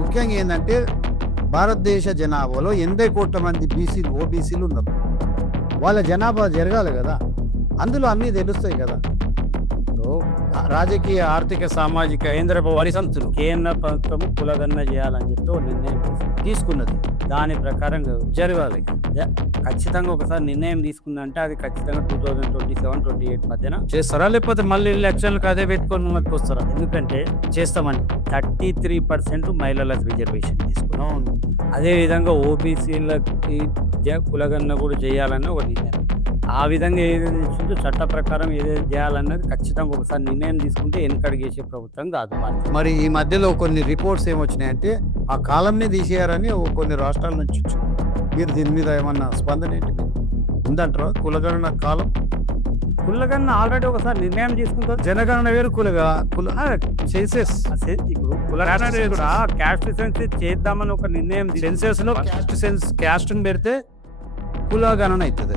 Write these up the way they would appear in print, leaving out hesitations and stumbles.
ముఖ్యంగా ఏంటంటే భారతదేశ జనాభాలో 80 కోట్ల మంది బీసీలు ఓబీసీలు ఉన్నారు. వాళ్ళ జనాభా జరగాలి కదా, అందులో అన్నీ తెలుస్తాయి కదా. రాజకీయ ఆర్థిక సామాజిక కేంద్ర పరిసంస్థలు కేంద్ర ప్రభుత్వం కులగణన చేయాలని చెప్పి ఒక నిర్ణయం తీసుకున్నది. దాని ప్రకారం జరగాలి. ఖచ్చితంగా ఒకసారి నిర్ణయం తీసుకుందంటే అది ఖచ్చితంగా 2027-28 మధ్యన చేస్తారా, లేకపోతే మళ్ళీ ఎలక్షన్లకు అదే పెట్టుకొని మనకు వస్తారా? ఎందుకంటే చేస్తామని 33% మహిళలకు రిజర్వేషన్ తీసుకున్నాం. అదేవిధంగా ఓబీసీలకి కులగణన కూడా చేయాలని ఒక నిర్ణయం. ఆ విధంగా ఏదైతే ఇచ్చిందో చట్ట ప్రకారం ఏదైతే చేయాలన్నది ఖచ్చితంగా ఒకసారి నిర్ణయం తీసుకుంటే వెనకడిగేసే ప్రభుత్వం కాదు. మరి ఈ మధ్యలో కొన్ని రిపోర్ట్స్ ఏమొచ్చినాయంటే ఆ కాలంనే తీసేయారని కొన్ని రాష్ట్రాల నుంచి వచ్చింది. మీరు దీని మీద ఏమన్నా స్పందన ఏంటి ఉందంటారా? కులగణన కాలం కులగణన ఆల్రెడీ ఒకసారి నిర్ణయం తీసుకుంటారు. జనగణన వేరు సెన్సెస్. ఇప్పుడు కులగణన కూడా క్యాస్ట్ సెన్సెస్ చేద్దామని ఒక నిర్ణయం సెన్సెస్ లో క్యాస్ట్ పెడితే కులగణన అవుతుంది.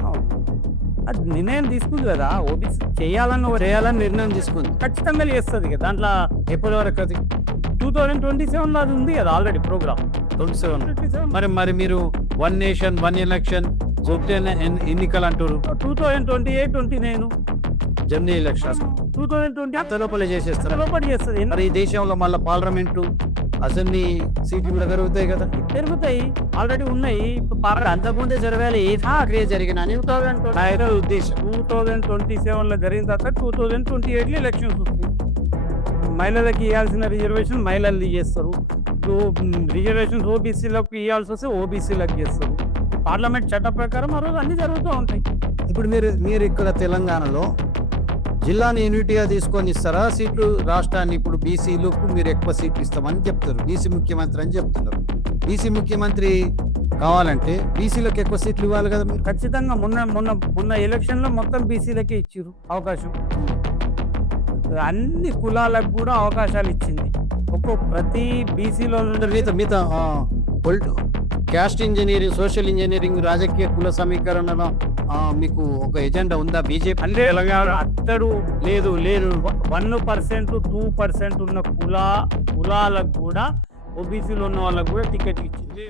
అది నిర్ణయం తీసుకుంది కదా, ఓబీసీ చేయాలని నిర్ణయం తీసుకుంది, ఖచ్చితంగా చేస్తుంది కదా. దాంట్లో ఎప్పటి వరకు అది 2027 అది ఉంది కదా ఆల్రెడీ ప్రోగ్రామ్. 27 మరి మీరు 1 నేషన్ 1 ఎలక్షన్ ఎన్నికలు అంటారు. 2028-29 జర్నీ ఎలక్షన్ 2020 లోపలే చేసేస్తారు. లోపల చేస్తుంది. మరి ఈ దేశంలో మళ్ళీ పార్లమెంటు అసెంబ్లీ సీట్లు కూడా పెరుగుతాయి కదా. పెరుగుతాయి, ఆల్రెడీ ఉన్నాయి. అంతకుముందే జరగాలి జరిగిన ఉద్దేశం 2027 జరిగిన తర్వాత 2028 ఎలక్షన్స్ వస్తాయి. మహిళలకు ఇవ్వాల్సిన రిజర్వేషన్ మహిళలు చేస్తారు. రిజర్వేషన్స్ ఓబీసీలకు ఇవ్వాల్సి వస్తే ఓబీసీలకు చేస్తారు. పార్లమెంట్ చట్ట ప్రకారం ఆ రోజు అన్ని జరుగుతూ ఉంటాయి. ఇప్పుడు మీరు ఇక్కడ తెలంగాణలో జిల్లాని యూనిటీగా తీసుకొని ఇస్తారా సీట్లు? రాష్ట్రాన్ని ఇప్పుడు బీసీలకు మీరు ఎక్కువ సీట్లు ఇస్తామని చెప్తారు, బీసీ ముఖ్యమంత్రి అని చెప్తున్నారు. బీసీ ముఖ్యమంత్రి కావాలంటే బీసీలకు ఎక్కువ సీట్లు ఇవ్వాలి కదా మీరు. ఖచ్చితంగా మొన్న ఎలక్షన్లో మొత్తం బీసీలకే ఇచ్చారు అవకాశం. అన్ని కులాలకు కూడా అవకాశాలు ఇచ్చింది. ప్రతి బీసీలో మిగతా క్యాస్ట్ ఇంజనీరింగ్, సోషల్ ఇంజనీరింగ్, రాజకీయ కుల సమీకరణలో మీకు ఒక ఎజెండా ఉందా బీజేపీ? అంటే అత్తడు లేదు 1%, 2% ఉన్న కులాలకు కూడా ఓబీసీలో ఉన్న వాళ్ళకు కూడా టికెట్ ఇచ్చింది.